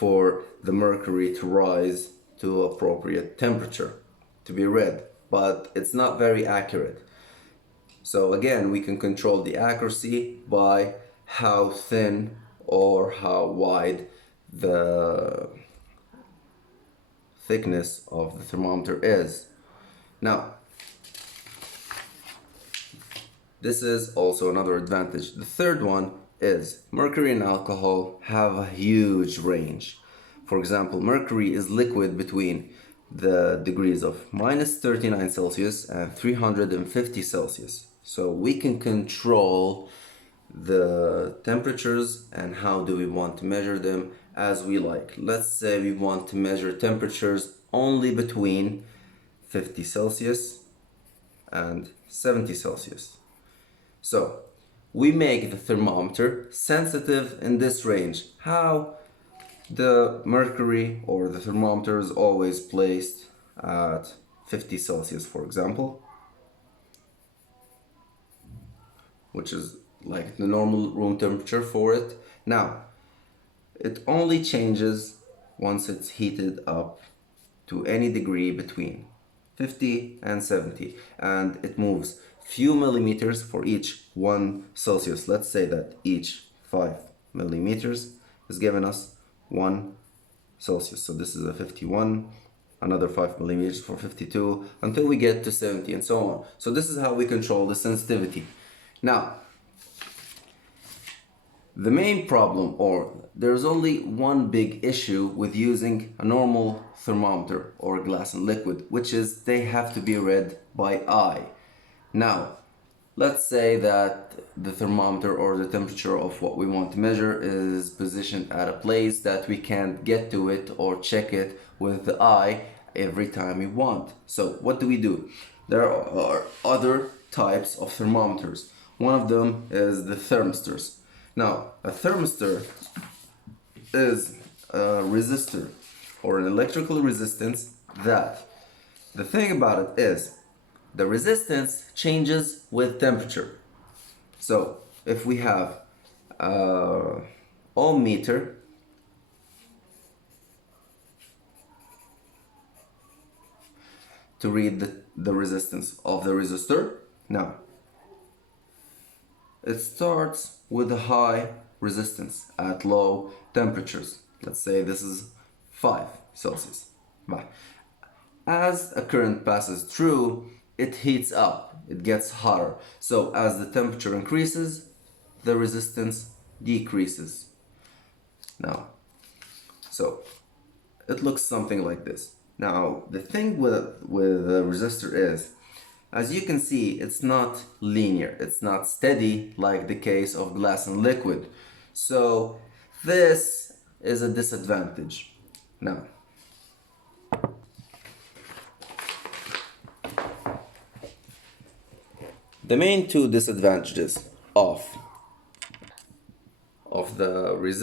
for the mercury to rise to appropriate temperature to be read, but it's not very accurate. So again, we can control the accuracy by how thin or how wide the thickness of the thermometer is. Now, this is also another advantage. The third one is mercury and alcohol have a huge range. For example, mercury is liquid between the degrees of -39 Celsius and 350 Celsius. So we can control the temperatures and how do we want to measure them as we like. Let's say we want to measure temperatures only between 50 Celsius and 70 Celsius. So we make the thermometer sensitive in this range. How? The mercury or the thermometer is always placed at 50 Celsius, for example, which is like the normal room temperature for it. Now, it only changes once it's heated up to any degree between 50 and 70, and it moves few millimeters for each 1 Celsius. Let's say that each 5 millimeters is giving us 1 Celsius. So this is a 51, another 5 millimeters for 52, until we get to 70 and so on. So this is how we control the sensitivity. Now, the main problem, or there's only one big issue with using a normal thermometer or glass and liquid, which is they have to be read by eye. Now, let's say that the thermometer or the temperature of what we want to measure is positioned at a place that we can't get to it or check it with the eye every time we want. So what do? There are other types of thermometers. One of them is the thermistors. Now, a thermistor is a resistor or an electrical resistance that the thing about it is the resistance changes with temperature. So if we have a ohm meter, to read the resistance of the resistor, now it starts with a high resistance at low temperatures. Let's say this is 5 Celsius. As a current passes through, it heats up, it gets hotter. So as the temperature increases, the resistance decreases. Now, so it looks something like this. Now, the thing with the resistor is, as you can see, it's not linear, it's not steady like the case of glass and liquid. So this is a disadvantage. Now, the main two disadvantages of the resistor